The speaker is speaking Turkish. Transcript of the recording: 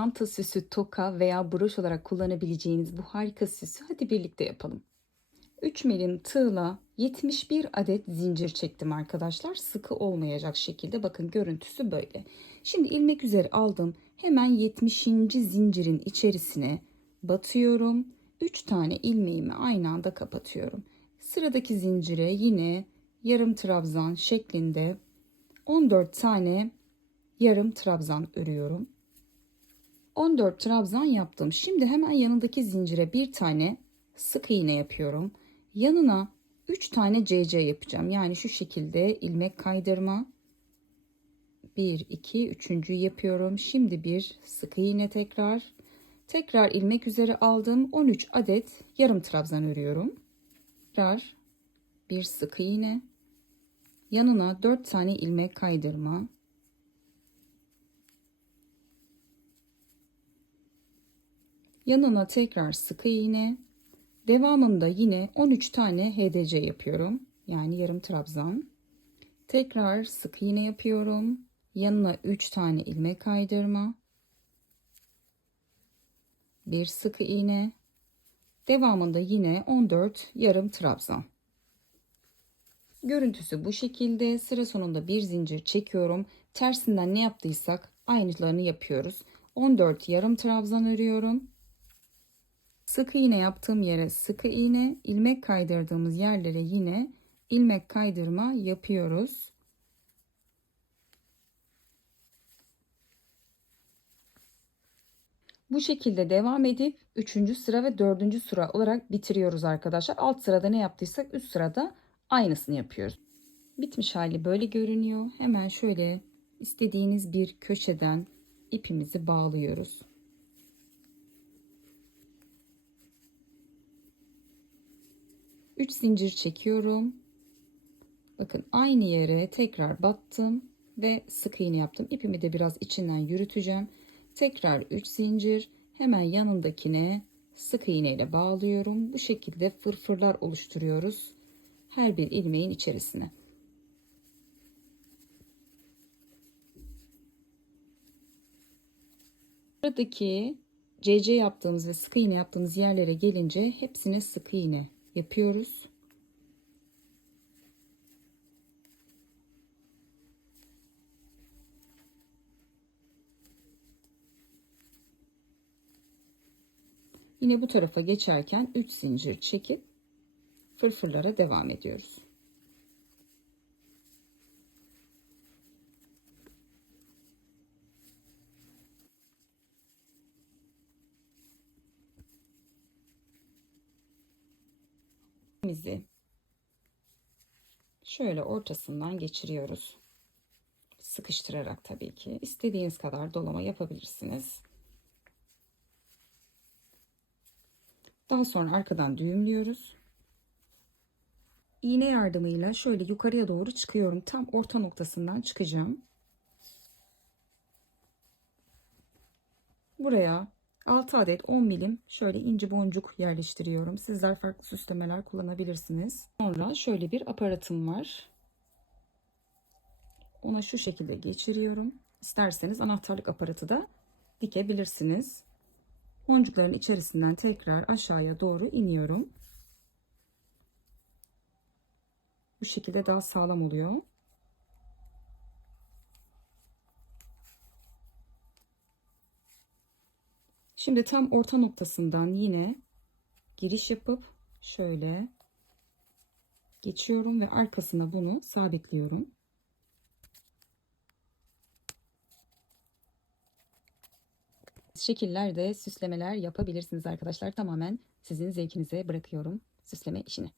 Çanta süsü, toka veya broş olarak kullanabileceğiniz bu harika süsü hadi birlikte yapalım. 3 milim tığla 71 adet zincir çektim arkadaşlar. Sıkı olmayacak şekilde bakın görüntüsü böyle. Şimdi ilmek üzeri aldım. Hemen 70. zincirin içerisine batıyorum. 3 tane ilmeğimi aynı anda kapatıyorum. Sıradaki zincire yine yarım trabzan şeklinde 14 tane yarım trabzan örüyorum. 14 trabzan yaptım. Şimdi hemen yanındaki zincire bir tane sık iğne yapıyorum. Yanına 3 tane CC yapacağım. Yani şu şekilde ilmek kaydırma. 1 2 3. yapıyorum. Şimdi bir sık iğne tekrar. Tekrar ilmek üzeri aldım. 13 adet yarım trabzan örüyorum. Tekrar bir sık iğne. Yanına 4 tane ilmek kaydırma. Yanına tekrar sık iğne. Devamında yine 13 tane HDC yapıyorum. Yani yarım trabzan. Tekrar sık iğne yapıyorum. Yanına 3 tane ilmek kaydırma. Bir sık iğne. Devamında yine 14 yarım trabzan. Görüntüsü bu şekilde. Sıra sonunda bir zincir çekiyorum. Tersinden ne yaptıysak aynılarını yapıyoruz. 14 yarım trabzan örüyorum. Sık iğne yaptığım yere sık iğne, ilmek kaydırdığımız yerlere yine ilmek kaydırma yapıyoruz. Bu şekilde devam edip 3. sıra ve 4. sıra olarak bitiriyoruz arkadaşlar. Alt sırada ne yaptıysak üst sırada aynısını yapıyoruz. Bitmiş hali böyle görünüyor. Hemen şöyle istediğiniz bir köşeden ipimizi bağlıyoruz. Üç zincir çekiyorum. Bakın aynı yere tekrar battım ve sık iğne yaptım. İpimi de biraz içinden yürüteceğim. Tekrar 3 zincir hemen yanındakine sık iğne ile bağlıyorum. Bu şekilde fırfırlar oluşturuyoruz. Her bir ilmeğin içerisine. Buradaki CC yaptığımız ve sık iğne yaptığımız yerlere gelince hepsine sık iğne yapıyoruz. Yine bu tarafa geçerken 3 zincir çekip fırfırlara devam ediyoruz. İpimizi şöyle ortasından geçiriyoruz. Sıkıştırarak tabii ki. istediğiniz kadar dolama yapabilirsiniz. Daha sonra arkadan düğümlüyoruz. İğne yardımıyla şöyle yukarıya doğru çıkıyorum. Tam orta noktasından çıkacağım. Buraya 6 adet 10 milim şöyle ince boncuk yerleştiriyorum. Sizler farklı süslemeler kullanabilirsiniz. Sonra şöyle bir aparatım var. Ona şu şekilde geçiriyorum. İsterseniz anahtarlık aparatı da dikebilirsiniz. Boncukların içerisinden tekrar aşağıya doğru iniyorum. Bu şekilde daha sağlam oluyor. Şimdi tam orta noktasından yine giriş yapıp şöyle geçiyorum ve arkasına bunu sabitliyorum. Şekillerde süslemeler yapabilirsiniz arkadaşlar. Tamamen sizin zevkinize bırakıyorum süsleme işini.